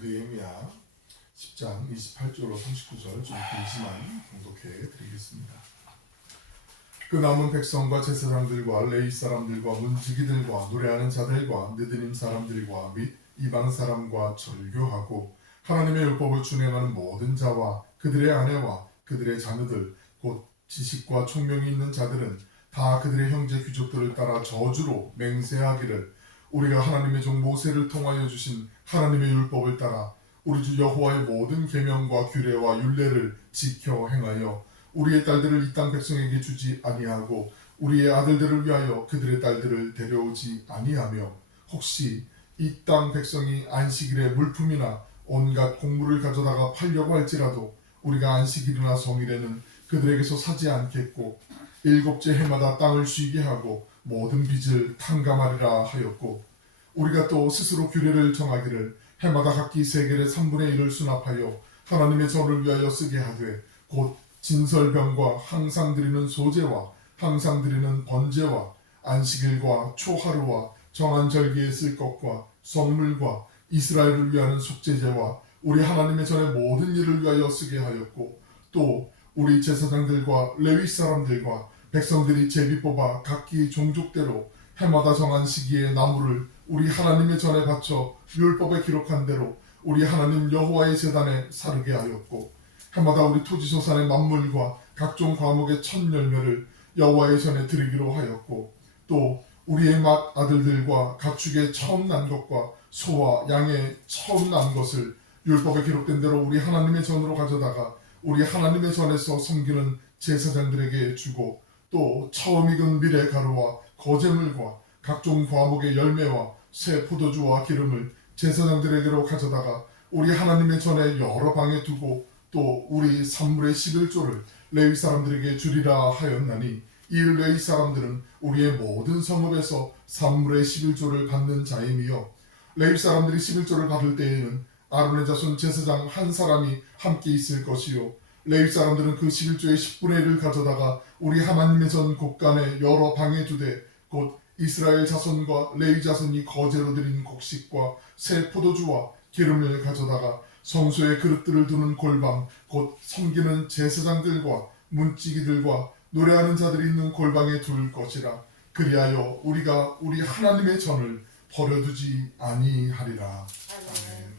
느헤미야 10장 28절로 39절 좀 길지만 봉독해 드리겠습니다. 그 남은 백성과 제사장들과 레위 사람들과 문지기들과 노래하는 자들과 느드님 사람들과 및 이방 사람과 절교하고 하나님의 율법을 준행하는 모든 자와 그들의 아내와 그들의 자녀들 곧 지식과 총명이 있는 자들은 다 그들의 형제 귀족들을 따라 저주로 맹세하기를 우리가 하나님의 종 모세를 통하여 주신 하나님의 율법을 따라 우리 주 여호와의 모든 계명과 규례와 율례를 지켜 행하여 우리의 딸들을 이 땅 백성에게 주지 아니하고 우리의 아들들을 위하여 그들의 딸들을 데려오지 아니하며 혹시 이 땅 백성이 안식일에 물품이나 온갖 곡물을 가져다가 팔려고 할지라도 우리가 안식일이나 성일에는 그들에게서 사지 않겠고 일곱째 해마다 땅을 쉬게 하고 모든 빚을 탕감하리라 하였고 우리가 또 스스로 규례를 정하기를 해마다 각기 세겔의 3분의 1을 수납하여 하나님의 전을 위하여 쓰게 하되 곧 진설병과 항상 드리는 소제와 항상 드리는 번제와 안식일과 초하루와 정한 절기에 쓸 것과 성물과 이스라엘을 위하는 속죄제와 우리 하나님의 전의 모든 일을 위하여 쓰게 하였고 또 우리 제사장들과 레위 사람들과 백성들이 제비 뽑아 각기 종족대로 해마다 정한 시기에 나무를 우리 하나님의 전에 바쳐 율법에 기록한 대로 우리 하나님 여호와의 제단에 사르게 하였고 해마다 우리 토지소산의 만물과 각종 과목의 첫 열매를 여호와의 전에 드리기로 하였고 또 우리의 맏 아들들과 가축의 처음 난 것과 소와 양의 처음 난 것을 율법에 기록된 대로 우리 하나님의 전으로 가져다가 우리 하나님의 전에서 섬기는 제사장들에게 주고 또 처음 익은 밀의 가루와 거제물과 각종 과목의 열매와 새 포도주와 기름을 제사장들에게로 가져다가 우리 하나님의 전에 여러 방에 두고 또 우리 산물의 11조를 레위 사람들에게 주리라 하였나니 이 레위 사람들은 우리의 모든 성읍에서 산물의 11조를 받는 자임이요 레위 사람들이 11조를 받을 때에는 아론의 자손 제사장 한 사람이 함께 있을 것이요 레위 사람들은 그 11조의 10분의 1을 가져다가 우리 하나님의 전 곳간에 여러 방에 두되 곧 이스라엘 자손과 레위 자손이 거제로 드린 곡식과 새 포도주와 기름을 가져다가 성소에 그릇들을 두는 골방 곧 섬기는 제사장들과 문지기들과 노래하는 자들이 있는 골방에 둘 것이라 그리하여 우리가 우리 하나님의 전을 버려두지 아니하리라. 아멘.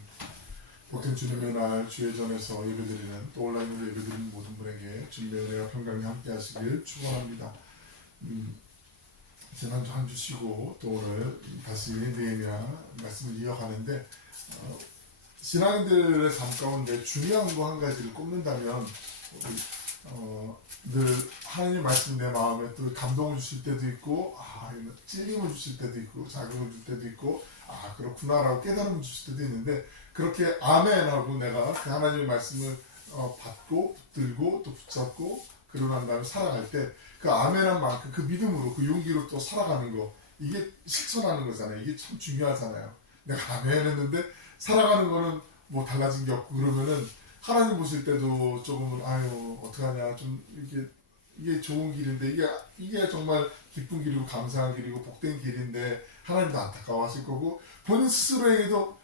복된 주님의 날 주의 전에서 예배드리는 또 온라인으로 예배드리는 모든 분에게 주님의 은혜와 평강이 함께 하시길 축원합니다. 지난주 한 주 쉬고 또 오늘 다시 느헤미야 말씀을 이어가는데 신앙인들의 삶 가운데 중요한 거 한 가지를 꼽는다면 늘 하나님 말씀 내 마음에 또 감동을 주실 때도 있고 찔림을 주실 때도 있고 자극을 줄 때도 있고 그렇구나라고 깨달음을 주실 때도 있는데 그렇게 아멘하고 내가 그 하나님의 말씀을 받고 붙들고 또 붙잡고 그러고 난 다음에 살아갈 때 그 아멘한 만큼 그 믿음으로 그 용기로 또 살아가는 거 이게 실천하는 거잖아요. 이게 참 중요하잖아요. 내가 아멘했는데 살아가는 거는 뭐 달라진 게 없고 그러면은 하나님 보실 때도 조금은 어떡하냐 좀 이게 좋은 길인데 이게 정말 기쁜 길이고 감사한 길이고 복된 길인데 하나님도 안타까워하실 거고 본인 스스로에게도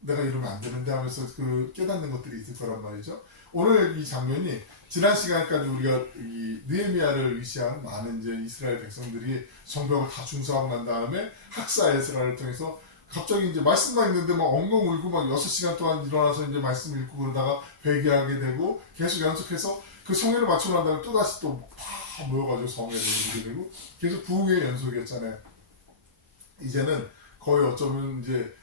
내가 이러면 안 되는데 하면서 그 깨닫는 것들이 있을 거란 말이죠. 오늘 이 장면이 지난 시간까지 우리가 이 느헤미야를 위시한 많은 이제 이스라엘 백성들이 성벽을 다 준수하고 난 다음에 학사 에스라를 통해서 갑자기 이제 말씀만 읽는데 막 엉엉 울고 막 6시간 동안 일어나서 이제 말씀 읽고 그러다가 회개하게 되고 계속 연속해서 그 성회를 맞추고 난 다음에 또다시 또 다 모여가지고 성회를 읽게 되고 계속 부흥의 연속이었잖아요. 이제는 거의 어쩌면 이제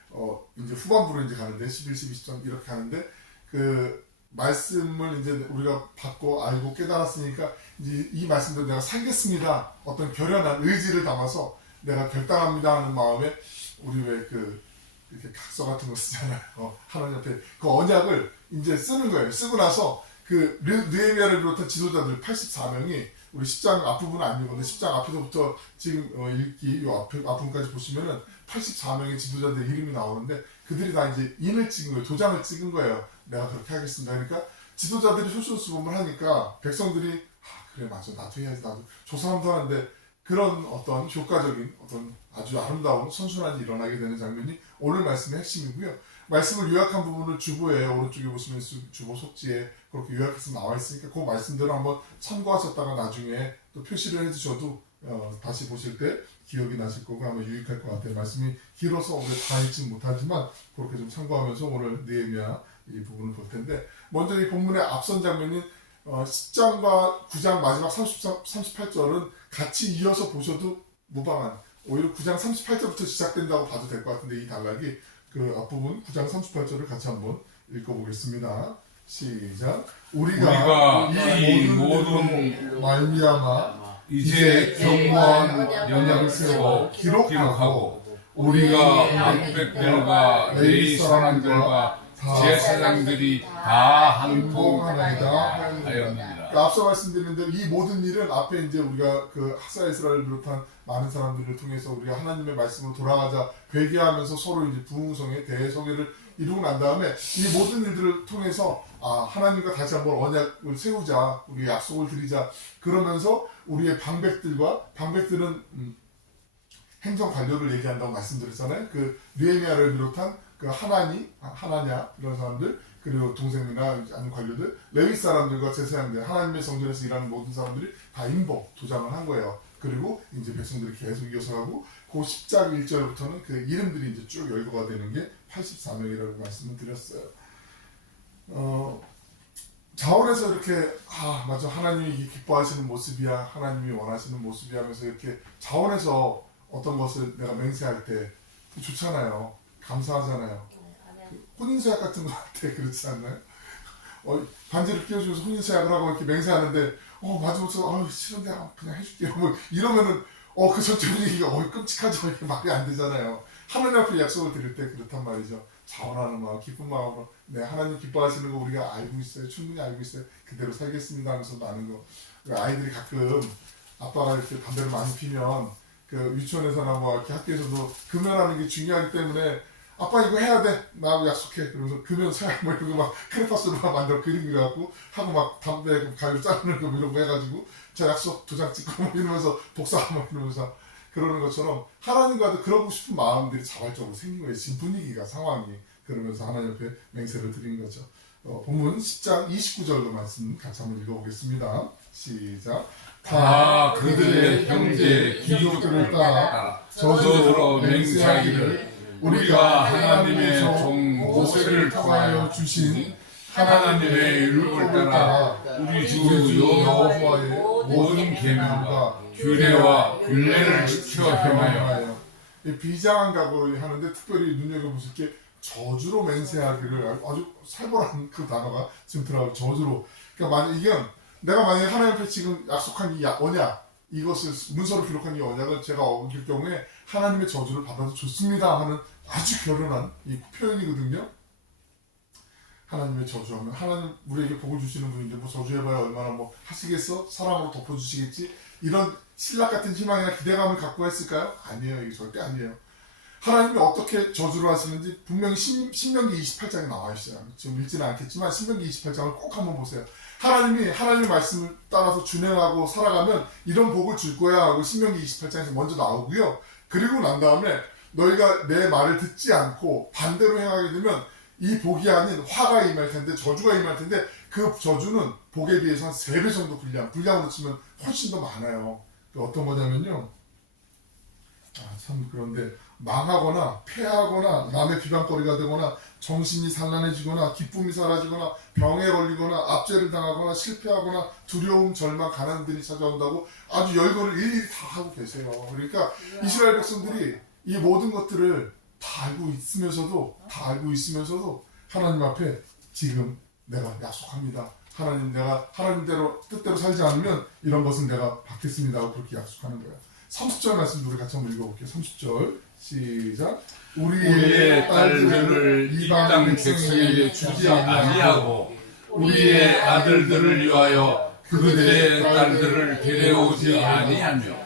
후반부로 이제 가는데 11, 12, 13 이렇게 가는데 그 말씀을 이제 우리가 받고 알고 깨달았으니까 이제 이 말씀대로 내가 살겠습니다. 어떤 결연한 의지를 담아서 내가 결단합니다 하는 마음에 우리 왜 이렇게 각서 같은 거 쓰잖아요. 하나님 앞에 그 언약을 이제 쓰는 거예요. 쓰고 나서 그 느헤미야를 비롯한 지도자들 84명이 우리 10장 앞부분은 안 읽었는데 10장 앞에서부터 지금 읽기 요 앞부분까지 보시면은 84명의 지도자들 이름이 나오는데 그들이 다 이제 인을 찍은 거예요. 도장을 찍은 거예요. 내가 그렇게 하겠습니다. 그러니까 지도자들이 솔선수범을 하니까 백성들이 그래 맞아 나도 해야지 나도 저 사람도 하는데 그런 어떤 효과적인 어떤 아주 아름다운 선순환이 일어나게 되는 장면이 오늘 말씀의 핵심이고요. 말씀을 요약한 부분을 주보에 오른쪽에 보시면 주보 속지에 그렇게 요약해서 나와 있으니까 그 말씀대로 한번 참고하셨다가 나중에 또 표시를 해주셔도 다시 보실 때 기억이 나실 거고 아마 유익할 것 같아요. 말씀이 길어서 오늘 다 읽지 못하지만 그렇게 좀 참고하면서 오늘 느헤미야 이 부분을 볼 텐데 먼저 이 본문의 앞선 장면인 10장과 9장 마지막 38절은 같이 이어서 보셔도 무방한 오히려 9장 38절부터 시작된다고 봐도 될 것 같은데 이 단락이 그 앞부분 9장 38절을 같이 한번 읽어보겠습니다. 시작. 우리가 이 모든 말미암아 이제 견고한 연약을 세워 기록하고 우리가 왕백들과 레위 사람들과 제사장들이 다 한통하나이다 하였느니라. 앞서 말씀드린 대로 이 모든 일은 앞에 이제 우리가 그 하사에스라를 비롯한 많은 사람들을 통해서 우리가 하나님의 말씀으로 돌아가자 회개하면서 서로 이제 부흥성의 대성회를 이루고 난 다음에 이 모든 일들을 통해서 하나님과 다시 한번 언약을 세우자, 우리 약속을 드리자 그러면서 우리의 방백들은 행정 관료를 얘기한다고 말씀드렸잖아요. 그 느헤미야를 비롯한 그 하나냐 이런 사람들 그리고 동생이나 아닌 관료들 레위 사람들과 제사장들 하나님의 성전에서 일하는 모든 사람들이 다 인복 도장을 한 거예요. 그리고 이제 백성들이 계속 이어서 가고 그 10장 1절부터는 그 이름들이 이제 쭉 열거가 되는 게 84명이라고 말씀을 드렸어요. 자원에서 이렇게 맞아 하나님이 기뻐하시는 모습이야 하나님이 원하시는 모습이야 하면서 이렇게 자원에서 어떤 것을 내가 맹세할 때 좋잖아요. 감사하잖아요. 혼인서약 같은 거 할 때 그렇지 않나요? 반지를 끼워주면서 혼인서약을 하고 이렇게 맹세하는데 마지막에 싫은데 그냥 해줄게요. 뭐 이러면은 그 전체 분위기가 끔찍하죠. 이게 말이 안 되잖아요. 하나님 앞에 약속을 드릴 때 그렇단 말이죠. 자원하는 마음, 기쁜 마음으로 하나님 기뻐하시는 거 우리가 알고 있어요. 충분히 알고 있어요. 그대로 살겠습니다 하면서 아는 거. 아이들이 가끔 아빠가 이렇게 담배를 많이 피면 그 유치원에서나 뭐 이렇게 학교에서도 금연하는 게 중요하기 때문에 아빠 이거 해야 돼 나하고 약속해 그러면서 금연 서약 뭐 이런 거 막 크레파스로 막 만들어 그림 그려갖고 하고 막 담배 가위로 자르는 거 이런 거 해가지고 저 약속 도장 찍고 뭐 이러면서 복사 뭐 이러면서 그러는 것처럼 하나님과도 그러고 싶은 마음들이 자발적으로 생긴 거예요. 지금 분위기가 상황이 그러면서 하나님 옆에 맹세를 드린 거죠. 본문 10장 29절로 말씀 같이 한번 읽어보겠습니다. 시작. 다 그들의 형제 귀족들을 따라 저주로 맹세하기를 우리가 하나님의 종 모세를 통하여 주신 하나님의 율법을 따라 우리 주 여호와의 모든 계명과 규례와 율례를 지켜 행하여 비장한 각오를 하는데 특별히 눈여겨보실 게 저주로 맹세하기를 아주 살벌한 그 단어가 지금 들어가고 저주로 그러니까 내가 만약에 하나님 앞에 지금 약속한 이 언약 이것을 문서로 기록한 이 언약을 제가 어길 경우에 하나님의 저주를 받아도 좋습니다 하는 아주 결연한 이 표현이거든요. 하나님의 저주하면 하나님 우리에게 복을 주시는 분인데 뭐 저주해봐야 얼마나 뭐 하시겠어? 사랑으로 덮어주시겠지? 이런 신락 같은 희망이나 기대감을 갖고 했을까요? 아니에요. 이게 절대 아니에요. 하나님이 어떻게 저주를 하시는지 분명히 신명기 28장에 나와 있어요. 지금 읽지는 않겠지만 신명기 28장을 꼭 한번 보세요. 하나님이 하나님의 말씀을 따라서 준행하고 살아가면 이런 복을 줄 거야 하고 신명기 28장에서 먼저 나오고요. 그리고 난 다음에 너희가 내 말을 듣지 않고 반대로 행하게 되면 이 복이 아닌 화가 임할 텐데 저주가 임할 텐데 그 저주는 복에 비해서 한 3배 정도 분량으로 치면 훨씬 더 많아요. 어떤 거냐면요. 참 그런데 망하거나 패하거나 남의 비방거리가 되거나 정신이 산란해지거나 기쁨이 사라지거나 병에 걸리거나 압제를 당하거나 실패하거나 두려움, 절망, 가난들이 찾아온다고 아주 열거를 일일이 다 하고 계세요. 그러니까 이스라엘 백성들이 이 모든 것들을 다 알고 있으면서도 하나님 앞에 지금 내가 약속합니다. 하나님 내가 하나님대로 뜻대로 살지 않으면 이런 것은 내가 받겠습니다 하고 그렇게 약속하는 거예요. 30절 말씀 우리 같이 한번 읽어볼게요. 30절 시작. 우리의 딸들을 이 땅 백성에게 주지 아니하고 우리의 아들들을 위하여 그들의 딸들을 데려오지 아니하며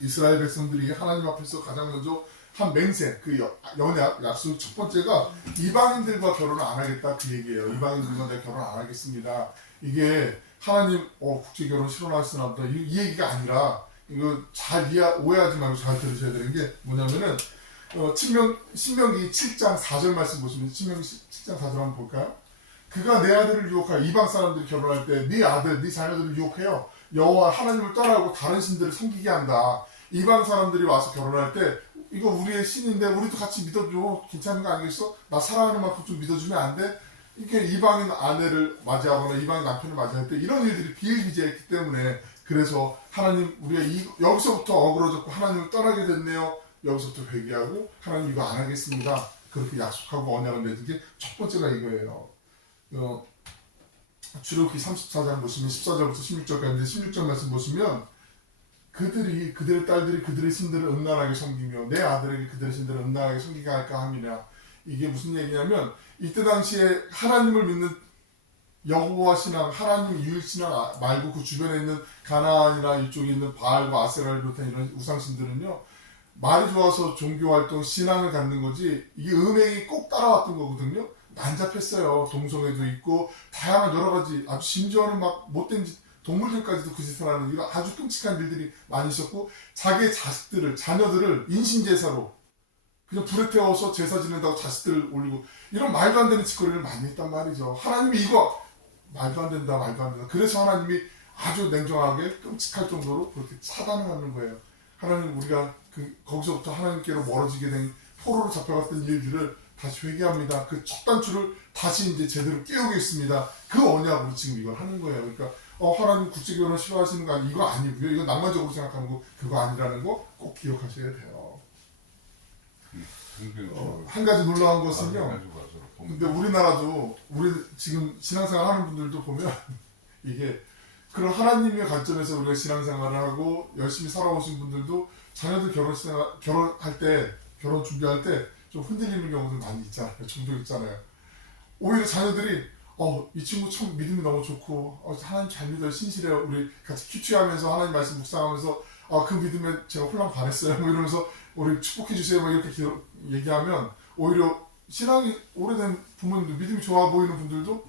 이스라엘 백성들이 하나님 앞에서 가장 먼저 한 맹세, 그 연약, 약속 첫 번째가 이방인들과 결혼을 안 하겠다 그 얘기예요. 이방인들과 내가 결혼 안 하겠습니다. 이게 하나님 국제결혼 실현하시나 보다 이 얘기가 아니라 이거 잘 오해하지 말고 잘 들으셔야 되는 게 뭐냐면은 신명기 7장 4절 말씀 보시면 신명기 7장 4절 한번 볼까요? 그가 내 아들을 유혹하여 이방 사람들이 결혼할 때 네 아들, 네 자녀들을 유혹해요. 여호와 하나님을 떠나고 다른 신들을 섬기게 한다. 이방 사람들이 와서 결혼할 때 이거 우리의 신인데 우리도 같이 믿어줘. 괜찮은 거 아니겠어? 나 사랑하는 만큼 좀 믿어주면 안 돼? 이렇게 이방인 아내를 맞이하거나 이방인 남편을 맞이할 때 이런 일들이 비일비재했기 때문에 그래서 하나님 우리가 여기서부터 어그러졌고 하나님을 떠나게 됐네요. 여기서부터 회개하고 하나님 이거 안 하겠습니다. 그렇게 약속하고 언약을 맺은 게 첫 번째가 이거예요. 출애굽기 34장 보시면 14절부터 16절까지 16절 말씀 보시면 그들의 딸들이 그들의 신들을 음란하게 섬기며 내 아들에게 그들의 신들을 음란하게 섬기게 할까 함이냐. 이게 무슨 얘기냐면 이때 당시에 하나님을 믿는 여호와 신앙, 하나님 유일 신앙 말고 그 주변에 있는 가나안이나 이쪽에 있는 바알과 아세라를 비롯한 이런 우상신들은요, 말이 좋아서 종교활동, 신앙을 갖는 거지 이게 음행이 꼭 따라왔던 거거든요. 난잡했어요. 동성애도 있고 다양한 여러 가지 아주 심지어는 막 못된 짓, 동물들까지도 그 짓을 하는 이런 아주 끔찍한 일들이 많이 있었고 자기의 자녀들을 인신제사로 그냥 불에 태워서 제사 지낸다고 자식들을 올리고 이런 말도 안 되는 짓거리를 많이 했단 말이죠. 하나님이 이거 말도 안 된다. 그래서 하나님이 아주 냉정하게 끔찍할 정도로 그렇게 차단을 하는 거예요. 하나님 우리가 거기서부터 하나님께로 멀어지게 된 포로로 잡혀갔던 일들을 다시 회개합니다. 그 첫 단추를 다시 이제 제대로 깨우겠습니다. 그 언약으로 지금 이걸 하는 거예요. 그러니까 하나님 국제결혼 싫어하시는 거 이거 아니고요. 이거 낭만적으로 생각하는 거 그거 아니라는 거 꼭 기억하셔야 돼요. 한 가지 놀라운 것은요. 근데 우리나라도 우리 지금 신앙생활 하는 분들도 보면 이게 그런 하나님의 관점에서 우리가 신앙생활을 하고 열심히 살아오신 분들도 자녀들 결혼할 때 결혼 준비할 때 좀 흔들리는 경우도 많이 있잖아요. 종종 있잖아요. 오히려 자녀들이 이 친구 참 믿음이 너무 좋고 하나님 잘 믿어요. 신실해요. 우리 같이 큐티하면서 하나님 말씀 묵상하면서 그 믿음에 제가 홀랑 반했어요. 뭐 이러면서 우리 축복해 주세요. 막 이렇게 얘기하면 오히려 신앙이 오래된 부모님들 믿음이 좋아 보이는 분들도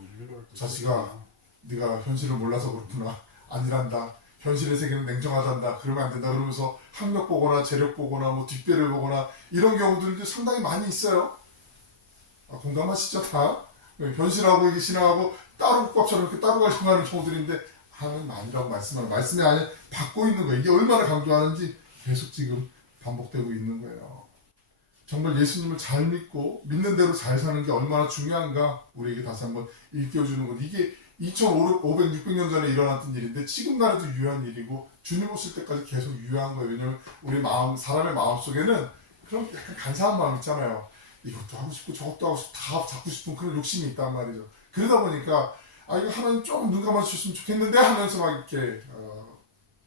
자식아 네가 현실을 몰라서 그렇구나. 아니란다. 현실의 세계는 냉정하단다. 그러면 안 된다. 그러면서 학력 보거나 재력 보거나 뭐 뒷배를 보거나 이런 경우들도 상당히 많이 있어요. 공감하시죠 다? 현실하고 이게 신앙하고 따로 국밥처럼 이렇게 따로 가려고 하는 경우들인데 하나님 아니라고 말씀이 아니라 받고 있는 거예요. 이게 얼마나 강조하는지 계속 지금 반복되고 있는 거예요. 정말 예수님을 잘 믿고 믿는 대로 잘 사는 게 얼마나 중요한가 우리에게 다시 한번 일깨워주는 것. 이게 2500, 600년 전에 일어났던 일인데 지금 날에도 유효한 일이고 주님 오실 때까지 계속 유효한 거예요. 왜냐면 우리 사람의 마음속에는 그런 약간 간사한 마음 있잖아요. 이것도 하고 싶고 저것도 하고 싶고 다 잡고 싶은 그런 욕심이 있단 말이죠. 그러다 보니까 이거 하나님 좀 눈 감아주셨으면 좋겠는데 하면서 막 이렇게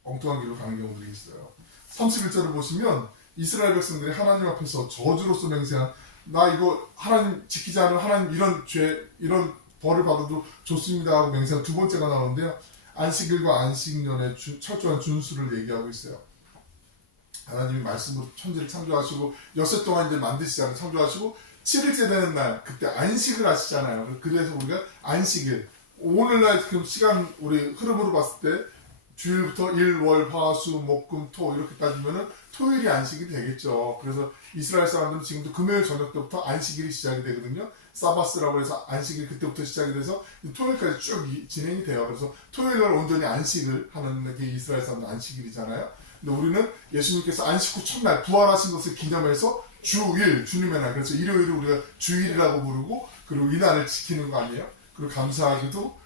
엉뚱한 길로 가는 경우들이 있어요. 31절을 보시면 이스라엘 백성들이 하나님 앞에서 저주로서 맹세한 나 이거 하나님 지키지 않으면 하나님 이런 죄 이런 벌을 받아도 좋습니다 하고 맹세한 두 번째가 나오는데요. 안식일과 안식년의 철저한 준수를 얘기하고 있어요. 하나님이 말씀으로 천지를 창조하시고 엿새 동안 이제 만드시잖아요. 창조하시고 7일째 되는 날 그때 안식을 하시잖아요. 그래서 우리가 안식일 오늘날 그 시간 우리 흐름으로 봤을 때 주일부터 일, 월, 화, 수, 목, 금, 토 이렇게 따지면은 토요일이 안식이 되겠죠. 그래서 이스라엘 사람들은 지금도 금요일 저녁 때부터 안식일이 시작이 되거든요. 사바스라고 해서 안식일 그때부터 시작이 돼서 토요일까지 쭉 진행이 돼요. 그래서 토요일날 온전히 안식을 하는 게 이스라엘 사람들 안식일이잖아요. 근데 우리는 예수님께서 안식 후 첫날 부활하신 것을 기념해서 주일, 주님의 날. 그래서 일요일을 우리가 주일이라고 부르고 그리고 이날을 지키는 거 아니에요? 그리고 감사하게도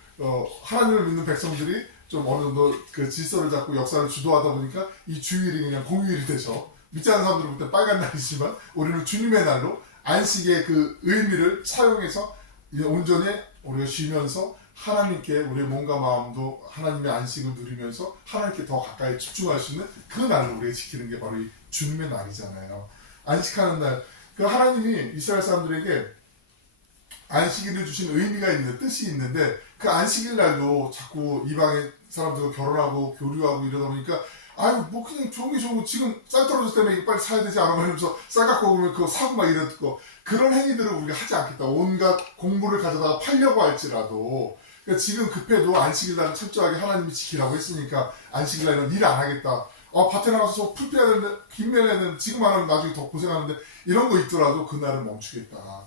하나님을 믿는 백성들이 좀 어느 정도 그 질서를 잡고 역사를 주도하다 보니까 이 주일이 그냥 공휴일이 돼서 믿지 않는 사람들은 볼 때 빨간 날이지만 우리는 주님의 날로 안식의 그 의미를 사용해서 온전히 우리가 쉬면서 하나님께 우리의 몸과 마음도 하나님의 안식을 누리면서 하나님께 더 가까이 집중할 수 있는 그 날을 우리가 지키는 게 바로 이 주님의 날이잖아요. 안식하는 날. 그 하나님이 이스라엘 사람들에게 안식일을 주신 의미가 있는 뜻이 있는데 그 안식일 날도 자꾸 이방의 사람들과 결혼하고 교류하고 이러다 보니까 뭐 그냥 좋은 게 좋은 거 지금 쌀 떨어졌을 때문에 이거 빨리 사야 되지 않아? 이러면서 쌀 갖고 오면 그거 사고 막 이랬고 그런 행위들을 우리가 하지 않겠다. 온갖 공물을 가져다가 팔려고 할지라도 그러니까 지금 급해도 안식일 날은 철저하게 하나님이 지키라고 했으니까 안식일 날은 일 안 하겠다. 밭에 나가서 풀 빼야 되는데 김 매야 되는데 지금 안 하면 나중에 더 고생하는데 이런 거 있더라도 그날은 멈추겠다.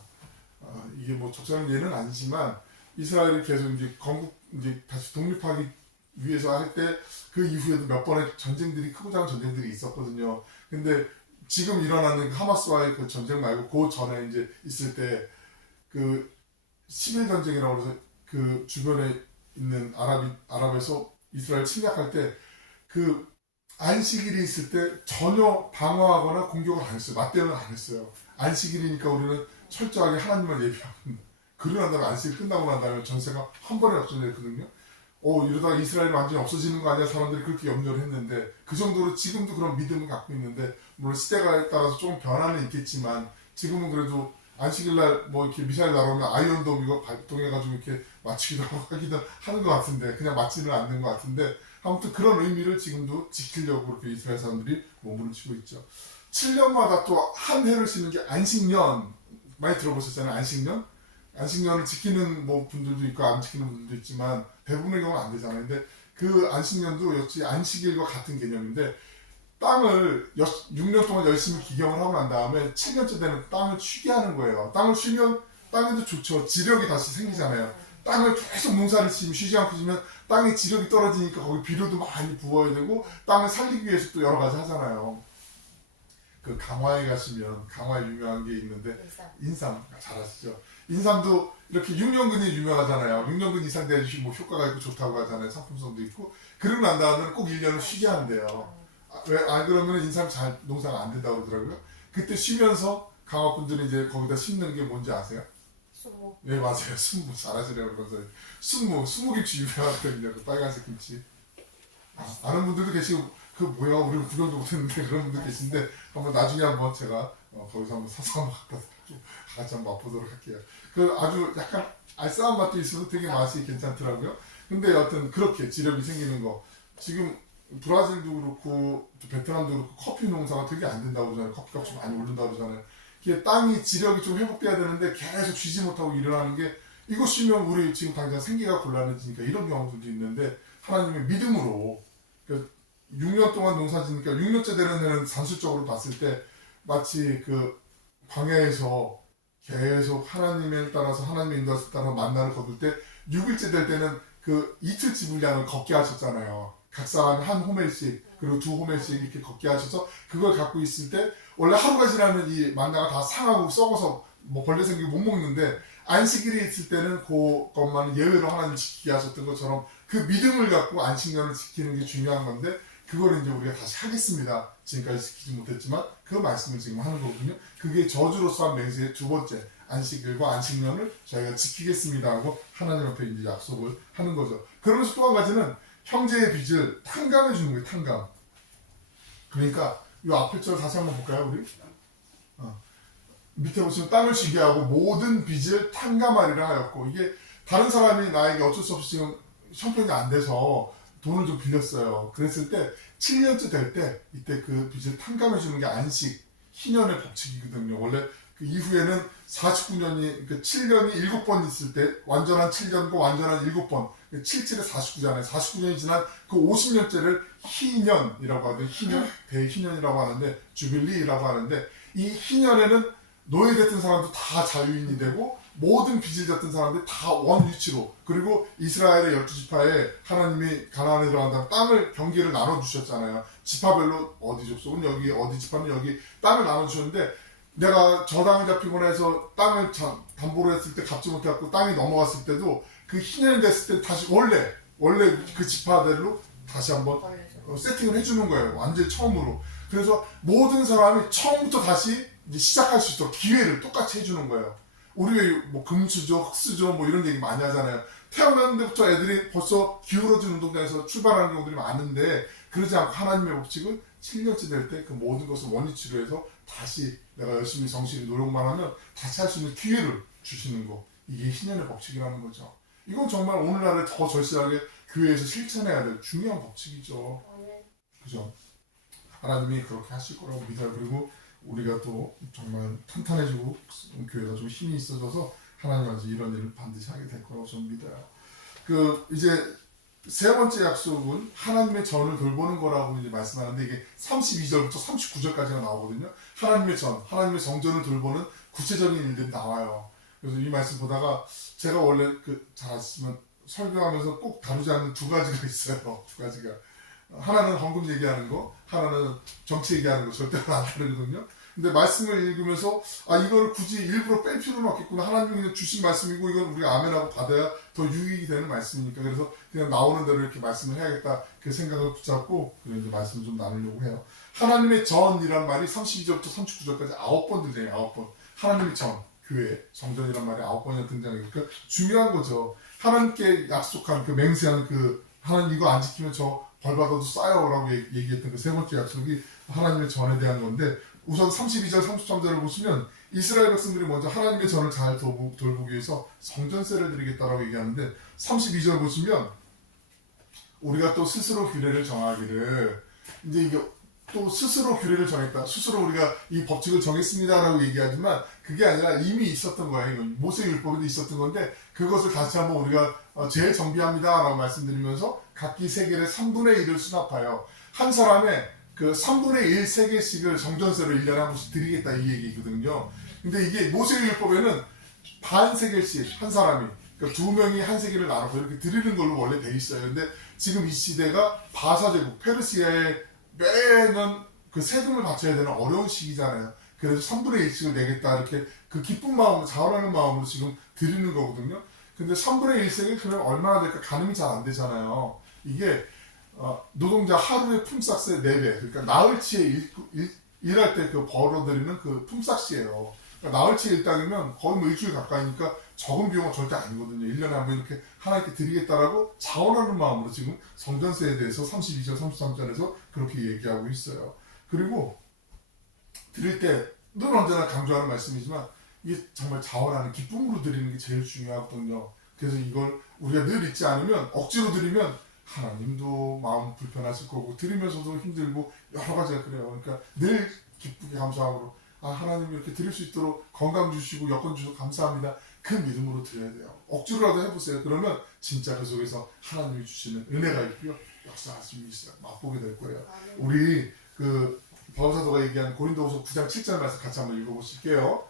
이게 뭐 적절한 예는 아니지만 이스라엘이 계속 이제 건국 이제 다시 독립하기 위해서 할 때 그 이후에도 몇 번의 전쟁들이 크고 작은 전쟁들이 있었거든요. 근데 지금 일어나는 그 하마스와의 그 전쟁 말고 그 전에 이제 있을 때 그 10일 전쟁이라고 해서 그 주변에 있는 아랍에서 이스라엘 침략할 때 그 안식일이 있을 때 전혀 방어하거나 공격을 안 했어요. 맞대응을 안 했어요. 안식일이니까 우리는 철저하게 하나님만 예비하고 그러고 난 다음에 안식일 끝나고 난 다음에 전세가 한 번에 없어졌거든요. 이러다가 이스라엘이 완전히 없어지는 거 아니야? 사람들이 그렇게 염려를 했는데 그 정도로 지금도 그런 믿음을 갖고 있는데 물론 시대가 따라서 조금 변화는 있겠지만 지금은 그래도 안식일날 뭐 이렇게 미사일 날아오면 아이언돔 이거 발동해가지고 이렇게 맞추기도 하기도 하는 것 같은데 그냥 맞지는 않는 것 같은데 아무튼 그런 의미를 지금도 지키려고 그렇게 이스라엘 사람들이 몸부림 치고 있죠. 7년마다 또 한 해를 쉬는 게 안식년 많이 들어보셨잖아요. 안식년? 안식년을 지키는 뭐 분들도 있고 안 지키는 분들도 있지만 대부분의 경우는 안 되잖아요. 근데 그 안식년도 역시 안식일과 같은 개념인데 땅을 6년 동안 열심히 기경을 하고 난 다음에 7년째 되는 땅을 쉬게 하는 거예요. 땅을 쉬면 땅에도 좋죠. 지력이 다시 생기잖아요. 땅을 계속 농사를 지면 쉬지 않고 지면 땅의 지력이 떨어지니까 거기 비료도 많이 부어야 되고 땅을 살리기 위해서 또 여러 가지 하잖아요. 그 강화에 가시면 강화에 유명한 게 있는데 인삼 잘 아시죠? 인삼도 이렇게 6년근이 유명하잖아요. 6년근 이상 돼야지 뭐 효과가 있고 좋다고 하잖아요. 상품성도 있고. 그러고 난 다음에는 꼭 1년을 쉬게 한대요. 왜? 그러면 인삼 잘 농사가 안 된다고 그러더라고요. 그때 쉬면서 강화 분들이 이제 거기다 심는 게 뭔지 아세요? 수모. 네 맞아요. 순무 잘하시네요. 그래서 순무김치 유명하거든요. 그 빨간색 김치. 아는 분들도 계시고 그 뭐야 우리는 구경도 못했는데 그런 분들 계신데 한번 나중에 한번 제가 거기서 한번 사서 한번 갖다 같이 한번 맛보도록 할게요. 그 아주 약간 알싸한 맛도 있어서 되게 맛이 괜찮더라고요. 근데 여하튼 그렇게 지력이 생기는 거 지금 브라질도 그렇고 베트남도 그렇고 커피 농사가 되게 안 된다고 그러잖아요. 커피값이 많이 오른다고 그러잖아요. 이게 땅이 지력이 좀 회복돼야 되는데 계속 쉬지 못하고 일어나는 게 이거 쉬면 우리 지금 당장 생계가 곤란해지니까 이런 경우들도 있는데 하나님의 믿음으로 6년 동안 농사 지니까 6년째 되는 해는 산술적으로 봤을 때 마치 그 광야에서 계속 하나님에 따라서 하나님의 인도에 따라 만나를 거둘 때 6일째 될 때는 그 이틀치 분량을 걷게 하셨잖아요. 각 사람 한 호멜씩 그리고 2호멜씩 이렇게 걷게 하셔서 그걸 갖고 있을 때 원래 하루가 지나면 이 만나가 다 상하고 썩어서 뭐 벌레 생기고 못 먹는데 안식일이 있을 때는 그것만 예외로 하나님 지키게 하셨던 것처럼 그 믿음을 갖고 안식년을 지키는 게 중요한 건데 그걸 이제 우리가 다시 하겠습니다. 지금까지 지키지 못했지만 그 말씀을 지금 하는 거거든요. 그게 저주로서 한 맹세의 두 번째 안식일과 안식년을 저희가 지키겠습니다 하고 하나님 앞에 이제 약속을 하는 거죠. 그러면서 또 한 가지는 형제의 빚을 탕감해 주는 거예요. 탕감. 그러니까 이 앞에 절 다시 한번 볼까요, 우리? 밑에 보시면 땅을 쉬게 하고 모든 빚을 탕감하리라 하였고 이게 다른 사람이 나에게 어쩔 수 없이 지금 형편이 안 돼서 돈을 좀 빌렸어요. 그랬을 때 7년째 될 때 이때 그 빚을 탕감해 주는 게 안식 희년의 법칙이거든요. 원래 그 이후에는 49년이 그 7년이 7번 있을 때 완전한 7년과 완전한 7번 77에 49잖아요. 49년이 지난 그 50년째를 희년이라고 하는데 희년, 대희년이라고 하는데 주빌리라고 하는데 이 희년에는 노예됐던 사람도 다 자유인이 되고 모든 빚을 졌던 사람들이 다 원위치로 그리고 이스라엘의 12지파에 하나님이 가나안에 들어간 다음 땅을 경계를 나눠주셨잖아요. 지파별로 어디 족속은 여기 어디 지파는 여기 땅을 나눠주셨는데 내가 저당이 잡히거나 해서 땅을 담보로 했을 때 갚지 못해갖고 땅이 넘어갔을 때도 그 희년이 됐을 때 다시 원래 그 지파대로 다시 한번 세팅을 해주는 거예요. 완전히 처음으로. 그래서 모든 사람이 처음부터 다시 이제 시작할 수 있도록 기회를 똑같이 해주는 거예요. 우리 뭐 금수저, 흑수저 뭐 이런 얘기 많이 하잖아요. 태어나는 데부터 애들이 벌써 기울어진 운동장에서 출발하는 경우들이 많은데 그러지 않고 하나님의 법칙은 7년째 될 때 그 모든 것을 원위치로 해서 다시 내가 열심히 성실히 노력만 하면 다시 할 수 있는 기회를 주시는 거. 이게 희년의 법칙이라는 거죠. 이건 정말 오늘날에 더 절실하게 교회에서 실천해야 될 중요한 법칙이죠. 그죠? 하나님이 그렇게 하실 거라고 믿어요. 그리고 우리가 또 정말 탄탄해지고 교회가 좀 힘이 있어져서 하나님 아버지 이런 일을 반드시 하게 될 거라고 저는 믿어요. 그 이제 세 번째 약속은 하나님의 전을 돌보는 거라고 이제 말씀하는데 이게 32절부터 39절까지가 나오거든요. 하나님의 전, 하나님의 성전을 돌보는 구체적인 일들이 나와요. 그래서 이 말씀 보다가 제가 원래 잘 아시지만 설교하면서 꼭 다루지 않는 두 가지가 있어요. 두 가지가. 하나는 헌금 얘기하는 거, 하나는 정치 얘기하는 거 절대로 안 다르거든요. 근데 말씀을 읽으면서 이걸 굳이 일부러 뺄 필요는 없겠구나. 하나님이 그냥 주신 말씀이고 이건 우리가 아멘하고 받아야 더 유익이 되는 말씀이니까 그래서 그냥 나오는 대로 이렇게 말씀을 해야겠다 그 생각을 붙잡고 그런 이제 말씀을 좀 나누려고 해요. 하나님의 전이란 말이 32절부터 39절까지 9번 등장해요. 9번. 하나님의 전, 교회, 성전이란 말이 9번이나 등장해요. 그러니까 중요한 거죠. 하나님께 약속한 그 맹세하는 하나님 이거 안 지키면 저 벌 받아도 싸요라고 얘기했던 그 세 번째 약속이 하나님의 전에 대한 건데 우선 32절, 33절을 보시면 이스라엘 백성들이 먼저 하나님의 전을 잘 돌보기 위해서 성전세를 드리겠다라고 얘기하는데 32절 보시면 우리가 또 스스로 규례를 정하기를 이제 이게 또 스스로 규례를 정했다. 스스로 우리가 이 법칙을 정했습니다라고 얘기하지만 그게 아니라 이미 있었던 거예요. 모세율법에도 있었던 건데 그것을 다시 한번 우리가 재정비합니다라고 말씀드리면서 각기 세겔의 3분의 1을 수납하여 한 사람의 그 3분의 1 세겔씩을 정전세로 1년에 한 번씩 드리겠다 이 얘기거든요. 근데 이게 모세율법에는 반 세겔씩 한 사람이 그러니까 두 명이 한 세겔을 나눠서 이렇게 드리는 걸로 원래 돼 있어요. 근데 지금 이 시대가 바사제국 페르시아의 매년 그 세금을 바쳐야 되는 어려운 시기잖아요. 그래서 3분의 1씩을 내겠다 이렇게 그 기쁜 마음으로 자원하는 마음으로 지금 드리는 거거든요. 근데 3분의 1세겔 그러면 얼마나 될까 가늠이 잘 안 되잖아요. 이게 노동자 하루에 품삯의 4배 그러니까 나흘치에 일할 때 그 벌어들이는 그 품삯이에요. 그러니까 나흘치에 일당이면 거의 뭐 일주일 가까이니까 적은 비용은 절대 아니거든요. 1년에 한 번 이렇게 하나님께 드리겠다라고 자원하는 마음으로 지금 성전세에 대해서 32절, 33절에서 그렇게 얘기하고 있어요. 그리고 드릴 때 늘 언제나 강조하는 말씀이지만 이게 정말 자원하는 기쁨으로 드리는 게 제일 중요하거든요. 그래서 이걸 우리가 늘 잊지 않으면 억지로 드리면 하나님도 마음 불편하실 거고 드리면서도 힘들고 여러 가지가 그래요. 그러니까 늘 기쁘게 감사함으로 하나님 이렇게 드릴 수 있도록 건강 주시고 여건 주셔서 감사합니다. 그 믿음으로 드려야 돼요. 억지로라도 해보세요. 그러면 진짜 그 속에서 하나님이 주시는 은혜가 있고요. 역사하심이 있어요. 맛보게 될 거예요. 우리 바울사도가 얘기한 고린도후서 9장 7절 말씀 같이 한번 읽어보실게요.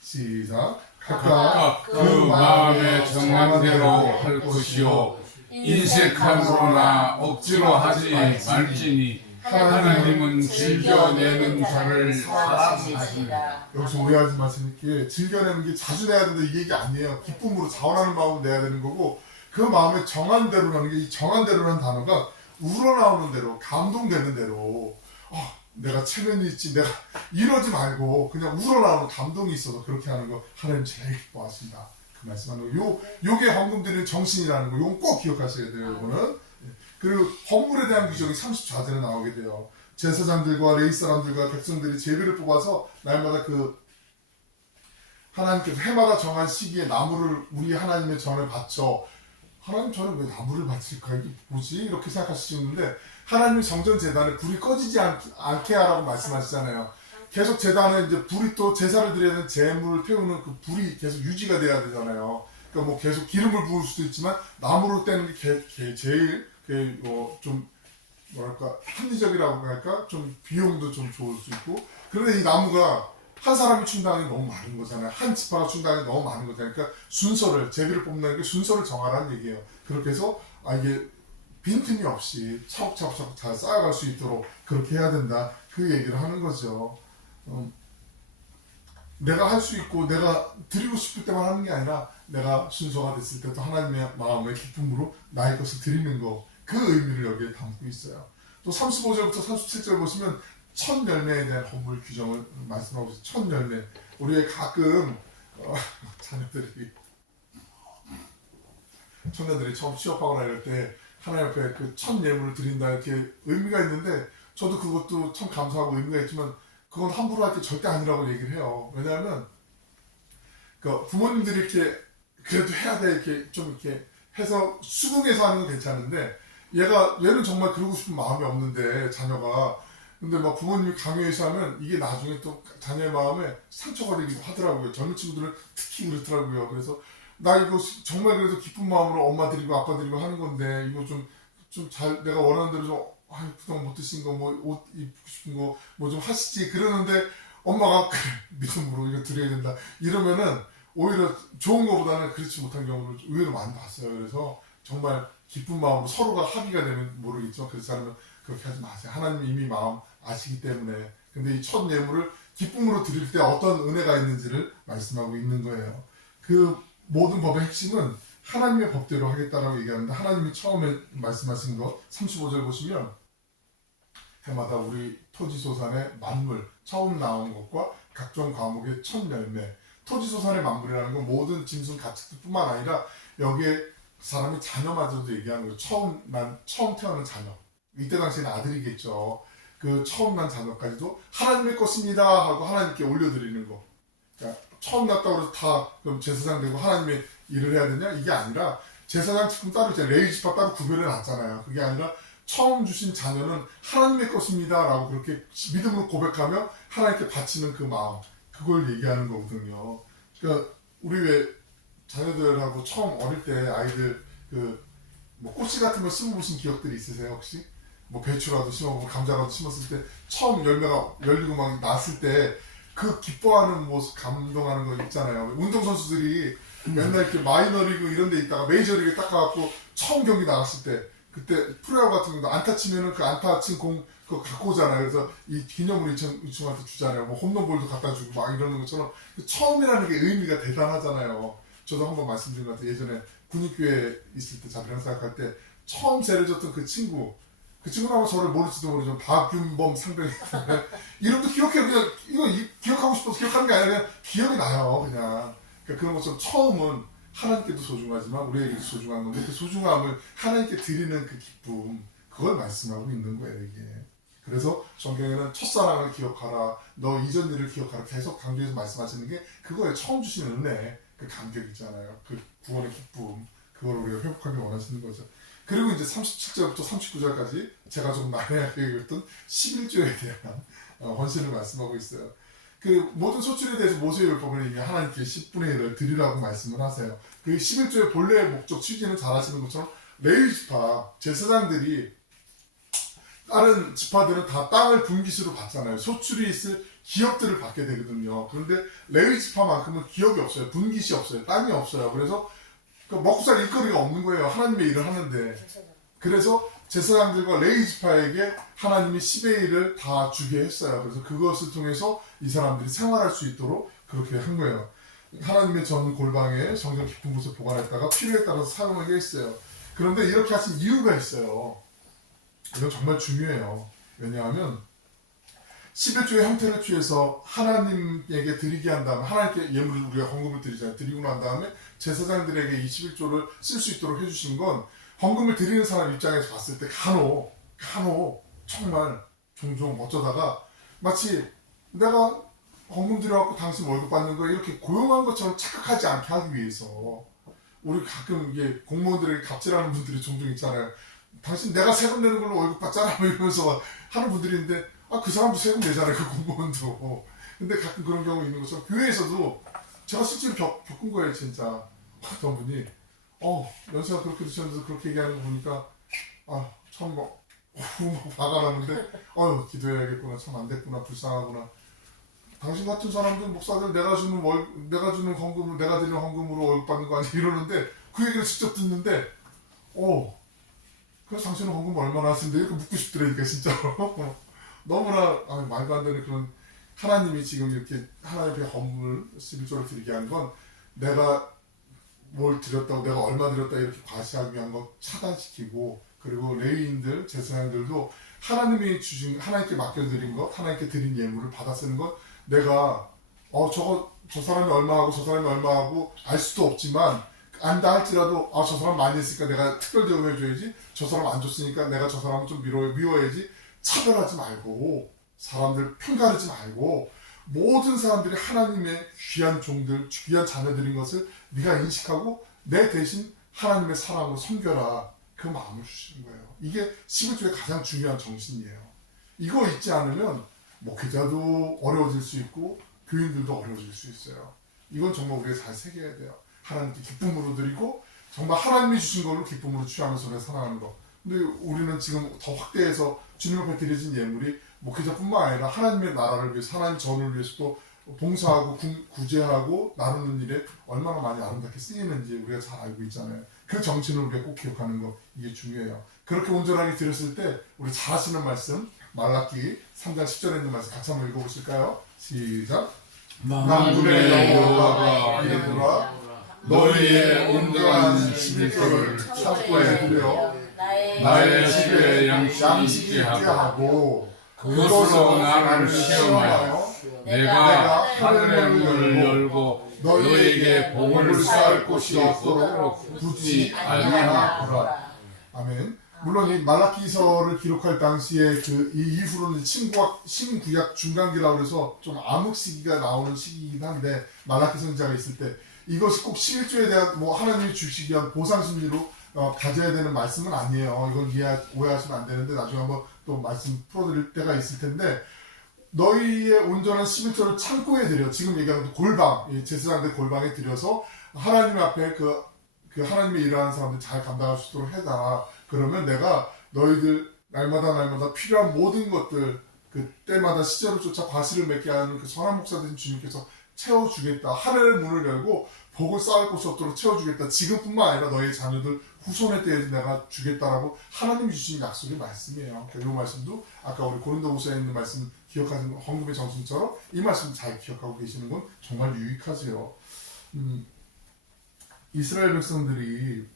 시작. 각각 그 마음에 정한 대로 할 것이요 인색함으로나 억지로 하지 말지니 하나님은 즐겨내는 자를 사랑하시니라. 여기서 오해하지 마시니까 즐겨내는 게 자주 내야 된다 이 얘기 아니에요. 기쁨으로 자원하는 마음으로 내야 되는 거고 그 마음에 정한 대로라는 게 이 정한 대로라는 단어가 우러나오는 대로 감동되는 대로 내가 체면이 있지 내가 이러지 말고 그냥 우러나오는 감동이 있어서 그렇게 하는 거 하나님 제일 기뻐하신다. 그 말씀하는 거. 요게 헌금 드리는 정신이라는 거. 요건 꼭 기억하셔야 돼요. 요거는. 그리고 헌물에 대한 규정이 30좌절에 나오게 돼요. 제사장들과 레위 사람들과 백성들이 제비를 뽑아서 날마다 하나님께서 해마다 정한 시기에 나무를 우리 하나님의 전에 바쳐 하나님 저는 왜 나무를 바칠까? 이게 뭐지? 이렇게 생각하시는데 하나님 성전 재단에 불이 꺼지지 않게 하라고 말씀하시잖아요. 계속 재단에 이제 불이 또 제사를 드려야 되는 제물을 태우는 그 불이 계속 유지가 돼야 되잖아요. 그러니까 뭐 계속 기름을 부을 수도 있지만 나무로 떼는 게 제일 좀 뭐랄까 합리적이라고 할까 좀 비용도 좀 좋을 수 있고 그런데 이 나무가 한 사람이 충당이 너무 많은 거잖아요. 한 지파가 충당이 너무 많은 거잖아요. 그러니까 순서를 제비를 뽑는 게 순서를 정하라는 얘기예요. 그렇게 해서 이게 빈틈이 없이 차곡차곡 잘 쌓아갈 수 있도록 그렇게 해야 된다. 그 얘기를 하는 거죠. 내가 할 수 있고 내가 드리고 싶을 때만 하는 게 아니라 내가 순서가 됐을 때도 하나님의 마음의 기쁨으로 나의 것을 드리는 거 그 의미를 여기에 담고 있어요. 또 35절부터 37절 보시면 첫 열매에 대한 헌물 규정을 말씀하고 있어요. 첫 열매. 우리의 가끔 자녀들이 청년들이 처음 취업하거나 이럴 때 하나님 앞에 그 첫 예물을 드린다 이렇게 의미가 있는데 저도 그것도 참 감사하고 의미가 있지만 그건 함부로 할 게 절대 아니라고 얘기를 해요. 왜냐하면 부모님들이 이렇게 그래도 해야 돼 이렇게 좀 이렇게 해서 수긍해서 하는 건 괜찮은데 얘는 정말 그러고 싶은 마음이 없는데 자녀가 근데 막 부모님이 강요해서 하면 이게 나중에 또 자녀의 마음에 상처가 되기도 하더라고요. 젊은 친구들은 특히 그렇더라고요. 그래서 나 이거 정말 그래도 기쁜 마음으로 엄마 드리고 아빠 드리고 하는 건데 이거 좀 좀 잘 내가 원하는 대로 좀 그동안 못 드신 거 뭐 옷 입고 싶은 거 뭐 좀 하시지 그러는데 엄마가 그래 믿음으로 이거 드려야 된다 이러면은 오히려 좋은 거보다는 그렇지 못한 경우를 의외로 많이 봤어요. 그래서 정말 기쁜 마음으로 서로가 합의가 되면 모르겠죠. 그렇지 않으면 그렇게 하지 마세요. 하나님 이미 마음 아시기 때문에. 근데 이 첫 예물을 기쁨으로 드릴 때 어떤 은혜가 있는지를 말씀하고 있는 거예요. 그 모든 법의 핵심은 하나님의 법대로 하겠다라고 얘기하는데 하나님이 처음에 말씀하신 것 35절 보시면 해마다 우리 토지소산의 만물 처음 나온 것과 각종 과목의 첫 열매 토지소산의 만물이라는 건 모든 짐승 가축뿐만 아니라 여기에 사람이 자녀마저도 얘기하는 거예요. 처음 태어난 자녀 이때 당시에는 아들이겠죠. 그 처음 난 자녀까지도 하나님의 것입니다 하고 하나님께 올려드리는 거. 그러니까 처음 났다고 해서 다 그럼 제사장 되고 하나님의 일을 해야 되냐? 이게 아니라 제사장 지금 따로 이제 레위지파 따로 구별해 놨잖아요. 그게 아니라 처음 주신 자녀는 하나님의 것입니다 라고 그렇게 믿음으로 고백하며 하나님께 바치는 그 마음 그걸 얘기하는 거거든요. 그러니까 우리 왜 자녀들하고 처음 어릴 때 아이들 그 뭐 꽃씨 같은 거 심어보신 기억들이 있으세요 혹시? 뭐 배추라도 심어보고 감자라도 심었을 때 처음 열매가 열리고 막 났을 때 그 기뻐하는 모습 감동하는 거 있잖아요. 운동선수들이 맨날 이렇게 마이너리그 이런 데 있다가 메이저리그에 딱 가갖고 처음 경기 나갔을 때 그때 프로야구 같은 경우도 안타 치면은 그 안타 친 공 그거 갖고 오잖아요. 그래서 이 기념으로 이 친구한테 주잖아요. 뭐 홈런볼도 갖다 주고 막 이러는 것처럼 그 처음이라는 게 의미가 대단하잖아요. 저도 한번 말씀드린 것 같아요. 예전에 군입교회 있을 때 자비랑 생각할 때 처음 세례줬던 그 친구라고 저를 모를지도 모르지만 박윤범 상병이 이름도 기억해요. 그냥 이거 기억하고 싶어서 기억하는 게 아니라 그냥 기억이 나요. 그냥 그러니까 그런 것처럼 처음은 하나님께도 소중하지만 우리에게도 소중한 건데 그 소중함을 하나님께 드리는 그 기쁨 그걸 말씀하고 있는 거예요 이게. 그래서 성경에는 첫사랑을 기억하라 너 이전 일을 기억하라 계속 강조해서 말씀하시는 게 그거에 처음 주신 은혜 그 감격 있잖아요. 그 구원의 기쁨 그걸 우리가 회복하기 원하시는 거죠. 그리고 이제 37절부터 39절까지 제가 좀 난해하게 읽었던 11조에 대한 헌신을 말씀하고 있어요. 그 모든 소출에 대해서 모세의 율법을 이미 하나님께 10분의 1을 드리라고 말씀을 하세요. 그 11조의 본래의 목적 취지는 잘 아시는 것처럼 레위 지파 제사장들이 다른 지파들은 다 땅을 분기시로 받잖아요. 소출이 있을 기업들을 받게 되거든요. 그런데 레위 지파만큼은 기업이 없어요. 분기시 없어요. 땅이 없어요. 그래서 먹고 살 일거리가 없는 거예요. 하나님의 일을 하는데. 그래서 제사장들과 레위 지파에게 하나님이 10의 1을 다 주게 했어요. 그래서 그것을 통해서 이 사람들이 생활할 수 있도록 그렇게 한 거예요. 하나님의 전 골방에 성전 깊은 곳에 보관했다가 필요에 따라서 사용하게 했어요. 그런데 이렇게 하신 이유가 있어요. 이건 정말 중요해요. 왜냐하면 11조의 형태를 취해서 하나님에게 드리게 한 다음에 하나님께 예물을 우리가 헌금을 드리잖아요. 드리고 난 다음에 제사장들에게 이 11조를 쓸 수 있도록 해주신 건 헌금을 드리는 사람 입장에서 봤을 때 간혹 정말 종종 어쩌다가 마치 내가 헌금 드려갖고 당신 월급 받는 거 이렇게 고용한 것처럼 착각하지 않게 하기 위해서 우리 가끔 이게 공무원들에게 갑질하는 분들이 종종 있잖아요. 당신 내가 세금 내는 걸로 월급 받잖아 이러면서 하는 분들이 있는데 그 사람도 세금 내잖아요. 그 공무원도. 근데 가끔 그런 경우 있는 것처럼 교회에서도 제가 실제로 겪은 거예요. 진짜 어떤 분이 연세가 그렇게 드셨는데도 그렇게 얘기하는 거 보니까 참 화가 나는데 기도해야겠구나. 참 안 됐구나. 불쌍하구나. 당신 같은 사람들 목사들 내가 주는 헌금을 내가 드리는 헌금으로 월급 받는 거 아니야 이러는데 그 얘기를 직접 듣는데 그래서 당신은 헌금 얼마나 하시는데 이렇게 묻고 싶더라니까 진짜로. 너무나 말도 안 되는 그런 하나님이 지금 이렇게 하나님의 헌금을 11조를 드리게 한 건 내가 뭘 드렸다고 내가 얼마 드렸다 이렇게 과시하기 위한 거 차단시키고 그리고 레위인들 제사장들도 하나님이 주신 하나님께 맡겨드린 것 하나님께 드린 예물을 받아 쓰는 것 내가 저 사람이 얼마하고 저 사람이 얼마하고 알 수도 없지만 안다 할지라도 저 사람 많이 했으니까 내가 특별 대우해줘야지 저 사람 안 줬으니까 내가 저 사람을 좀 미워해야지 차별하지 말고 사람들 편가르지 말고 모든 사람들이 하나님의 귀한 종들 귀한 자녀들인 것을 네가 인식하고 내 대신 하나님의 사랑으로 섬겨라 그 마음을 주시는 거예요. 이게 11조의 가장 중요한 정신이에요. 이거 잊지 않으면 목회자도 어려워질 수 있고 교인들도 어려워질 수 있어요. 이건 정말 우리가 잘 새겨야 돼요. 하나님께 기쁨으로 드리고 정말 하나님이 주신 걸로 기쁨으로 취하면서 내가 살아가는 거. 근데 우리는 지금 더 확대해서 주님 앞에 드려진 예물이 목회자뿐만 아니라 하나님의 나라를 위해서 하나님 전을 위해서도 봉사하고 구제하고 나누는 일에 얼마나 많이 아름답게 쓰이는지 우리가 잘 알고 있잖아요. 그 정신을 우리가 꼭 기억하는 거 이게 중요해요. 그렇게 온전하게 드렸을 때 우리 잘 하시는 말씀 말라기 3장 10절에 있는 말씀 같이 한번 읽어보실까요? 시작. 만군의 여호와가 이르노라 너희의 온전한 11조를 창고에 들여 나의 집에 양식이 있게 하고 그것으로 나를 시험하여 내가 하늘의 문을 열고 너희에게 복을 쌓을 곳이 없도록 굳이 알만하노라. 아멘. 물론 이 말라기서를 기록할 당시에 이 이후로는 신구약 중간기라고 해서 좀 암흑 시기가 나오는 시기이긴 한데 말라기 선지자가 있을 때 이것이 꼭 11조에 대한 하나님이 주시기 위한 보상 심리로 가져야 되는 말씀은 아니에요. 이건 오해하시면 안 되는데 나중에 한번 또 말씀 풀어드릴 때가 있을 텐데 너희의 온전한 11조를 창고에 들여 지금 얘기하는 골방 제사장들 골방에 들여서 하나님 앞에 그 하나님의 일하는 사람들 잘 감당할 수 있도록 해달라. 그러면 내가 너희들 날마다 필요한 모든 것들 그 때마다 시절을 쫓아 과실을 맺게 하는 그 선한 목사되신 주님께서 채워주겠다. 하늘의 문을 열고 복을 쌓을 곳이 없도록 채워주겠다. 지금뿐만 아니라 너희 자녀들 후손의 때에도 내가 주겠다라고 하나님이 주신 약속의 말씀이에요. 이 말씀도 아까 우리 고린도후서에 있는 말씀 기억하는 헌금의 정신처럼 이 말씀 잘 기억하고 계시는 건 정말 유익하지요. 이스라엘 백성들이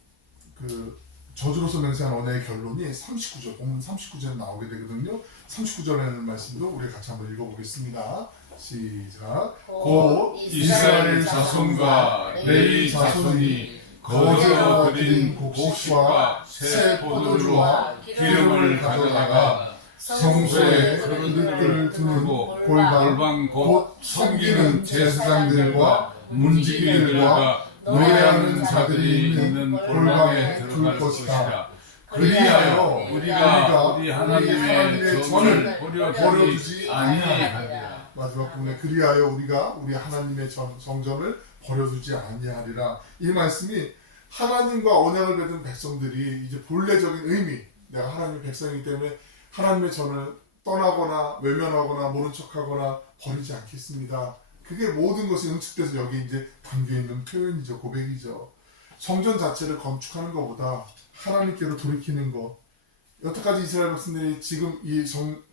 저주로서 맹세한 언어의 결론이 39절, 본문 39절에 나오게 되거든요. 39절에는 말씀도 우리 같이 한번 읽어보겠습니다. 시작. 곧 이스라엘 자손과 레위 자손이 거저 드린 곡식과 새 포도주와 기름을 가져다가 성소에 그릇들을 두고 골방 곧 섬기는 제사장들과 문지기들과 노래하는 자들이 있는 골방에 들어갈 것이다. 그리하여 우리가 우리 하나님의 전을 버려두지 아니하리라. 마지막 부분에 그리하여 우리가 우리 하나님의 성전을 버려두지 아니하리라. 이 말씀이 하나님과 언약을 맺은 백성들이 이제 본래적인 의미, 내가 하나님의 백성이기 때문에 하나님의 전을 떠나거나 외면하거나 모른 척하거나 버리지 않겠습니다. 그게 모든 것이 응축돼서 여기 이제 담겨있는 표현이죠. 고백이죠. 성전 자체를 건축하는 것보다 하나님께로 돌이키는 것. 여태까지 이스라엘 백성들이 지금 이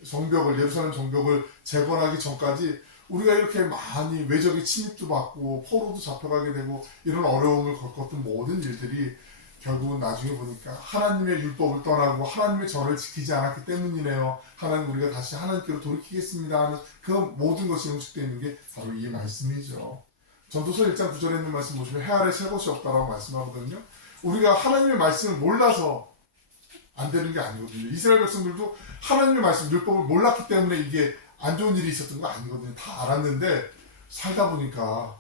정벽을 예루살렘 정벽을 재건하기 전까지 우리가 이렇게 많이 외적의 침입도 받고 포로도 잡혀가게 되고 이런 어려움을 겪었던 모든 일들이 결국은 나중에 보니까 하나님의 율법을 떠나고 하나님의 전을 지키지 않았기 때문이네요. 하나님 우리가 다시 하나님께로 돌이키겠습니다 하는 그 모든 것이 응축되어 있는 게 바로 이 말씀이죠. 전도서 1장 9절에 있는 말씀 보시면 해 아래 새 것이 없다라고 말씀하거든요. 우리가 하나님의 말씀을 몰라서 안 되는 게 아니거든요. 이스라엘 백성들도 하나님의 말씀, 율법을 몰랐기 때문에 이게 안 좋은 일이 있었던 거 아니거든요. 다 알았는데 살다 보니까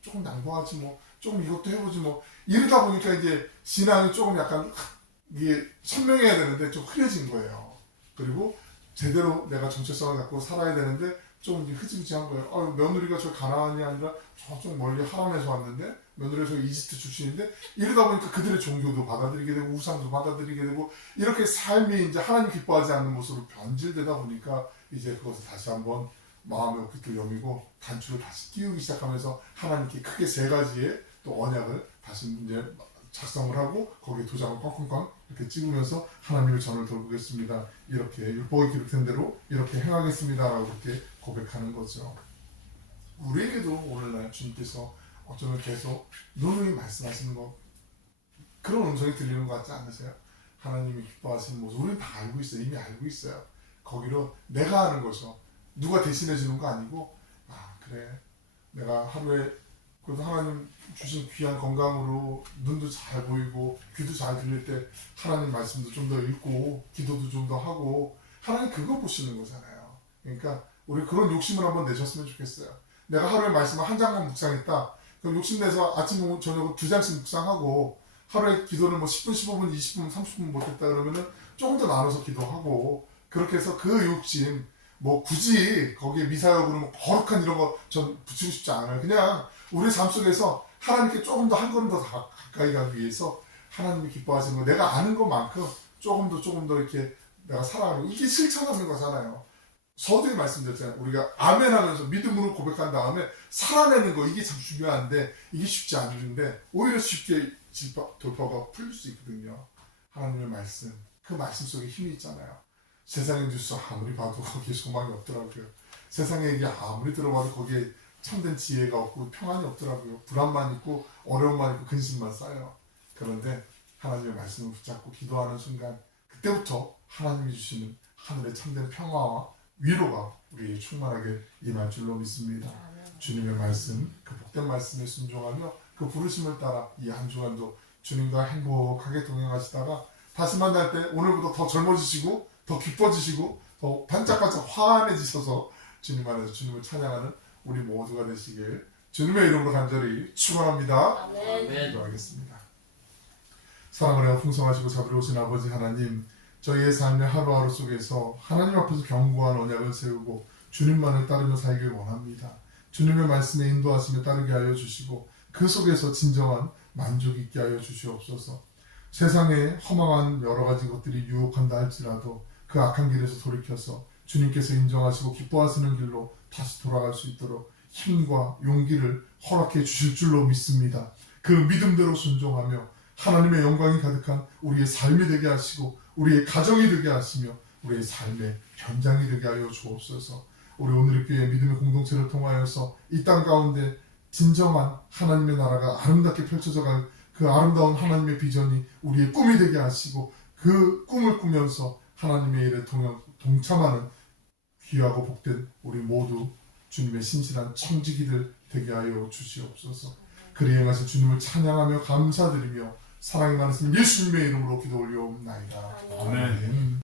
조금 양보하지 조금 이것도 해보지 이러다 보니까 이제 신앙이 조금 약간 이게 선명해야 되는데 좀 흐려진 거예요. 그리고 제대로 내가 정체성을 갖고 살아야 되는데 좀 이제 흐지부지한 거예요. 며느리가 저 가나안이 아니라 저쪽 멀리 하란에서 왔는데 며느리가 저 이집트 출신인데 이러다 보니까 그들의 종교도 받아들이게 되고 우상도 받아들이게 되고 이렇게 삶이 이제 하나님 기뻐하지 않는 모습으로 변질되다 보니까 이제 그것을 다시 한번 마음의 어깨도 여미고 단추를 다시 띄우기 시작하면서 하나님께 크게 세 가지의 또 언약을 다시 이제 작성을 하고 거기에 도장을 꽝꽝꽝 이렇게 찍으면서 하나님의 전을 돌보겠습니다. 이렇게 율법에 기록된 대로 이렇게 행하겠습니다라고 이렇게 고백하는 거죠. 우리에게도 오늘날 주님께서 어쩌면 계속 누누이 말씀하시는 거 그런 음성이 들리는 것 같지 않으세요? 하나님이 기뻐하시는 모습 우리는 다 알고 있어요. 이미 알고 있어요. 거기로 내가 하는 거죠. 누가 대신해 주는 거 아니고 그래 내가 하루에 그래도 하나님 주신 귀한 건강으로 눈도 잘 보이고 귀도 잘 들릴 때 하나님 말씀도 좀 더 읽고 기도도 좀 더 하고 하나님 그거 보시는 거잖아요. 그러니까 우리 그런 욕심을 한번 내셨으면 좋겠어요. 내가 하루에 말씀을 한 장만 묵상했다. 그럼 욕심내서 아침 저녁 2장씩 묵상하고 하루에 기도를 10분 15분 20분 30분 못했다 그러면은 조금 더 나눠서 기도하고 그렇게 해서 그 욕심 굳이 거기에 미사역으로 거룩한 이런 거 전 붙이고 싶지 않아요. 그냥 우리 삶 속에서 하나님께 조금 더 한 걸음 더 가까이 가기 위해서 하나님이 기뻐하시는 거 내가 아는 것만큼 조금 더 이렇게 내가 살아가는 거 이게 실천하는 거잖아요. 서두에 말씀드렸잖아요. 우리가 아멘 하면서 믿음으로 고백한 다음에 살아내는 거 이게 참 중요한데 이게 쉽지 않은데 오히려 쉽게 돌파가 풀릴 수 있거든요. 하나님의 말씀 그 말씀 속에 힘이 있잖아요. 세상의 뉴스 아무리 봐도 거기에 소망이 없더라고요. 세상의 얘기 아무리 들어봐도 거기에 참된 지혜가 없고 평안이 없더라고요. 불안만 있고 어려움만 있고 근심만 쌓여요. 그런데 하나님의 말씀을 붙잡고 기도하는 순간 그때부터 하나님이 주시는 하늘의 참된 평화와 위로가 우리에게 충만하게 임할 줄로 믿습니다. 주님의 말씀, 그 복된 말씀에 순종하며 그 부르심을 따라 이 한 주간도 주님과 행복하게 동행하시다가 다시 만날 때 오늘보다 더 젊어지시고 더 기뻐지시고 더 반짝반짝 환해지셔서 주님 안에서 주님을 찬양하는 우리 모두가 되시길 주님의 이름으로 간절히 축원합니다. 아멘. 기도하겠습니다. 사랑을 하고 풍성하시고 자비로우신 아버지 하나님, 저희의 삶의 하루하루 속에서 하나님 앞에서 견고한 언약을 세우고 주님만을 따르며 살길 원합니다. 주님의 말씀에 인도하심에 따르게 하여 주시고 그 속에서 진정한 만족 있게 하여 주시옵소서. 세상에 허망한 여러 가지 것들이 유혹한다 할지라도 그 악한 길에서 돌이켜서 주님께서 인정하시고 기뻐하시는 길로 다시 돌아갈 수 있도록 힘과 용기를 허락해 주실 줄로 믿습니다. 그 믿음대로 순종하며 하나님의 영광이 가득한 우리의 삶이 되게 하시고 우리의 가정이 되게 하시며 우리의 삶의 현장이 되게 하여 주옵소서. 우리 오늘의 교회 믿음의 공동체를 통하여서 이 땅 가운데 진정한 하나님의 나라가 아름답게 펼쳐져 갈 그 아름다운 하나님의 비전이 우리의 꿈이 되게 하시고 그 꿈을 꾸면서 하나님의 일에 동참하는 귀하고 복된 우리 모두 주님의 신실한 청지기들 되게 하여 주시옵소서. 그리 행하신 주님을 찬양하며 감사드리며 사랑이 많으신 예수님의 이름으로 기도 올려옵나이다. 아멘.